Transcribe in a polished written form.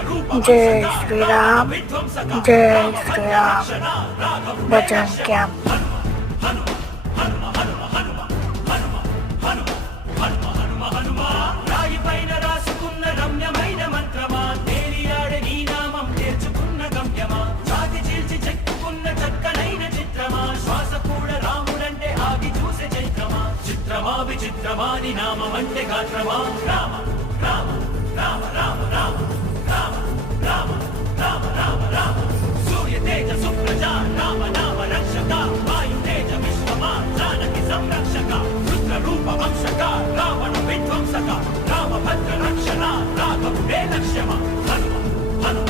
जय श्री राम, जय श्री राम. भजन कॅम्प. రాయిపైన రాసుకున్న రమ్యమైన మంత్రమా, తేలియాడే నీ నామం చేర్చుకున్న గమ్యమా, జాతి చీల్చి చెక్కుకున్న చక్కనైన చిత్రమా, శ్వాస కూడా రాముడంటే ఆగి చూసే చైత్రమా, చిత్రమా విచిత్రమా నీ నామమంటే గాత్రమా, రామ రామ రామ రామ రామ రామ రామ రామ రామ రామ. సూర్య తేజ సుప్రజ రామ నామ రక్షక, వాయు తేజ విశ్వమా జానకి సంరక్షక, రుద్ర రూప వంశక రావణ విధ్వంసక, రామ భద్ర రక్షణ రాఘవుడే లక్ష్యమా, హనుమ హనుమ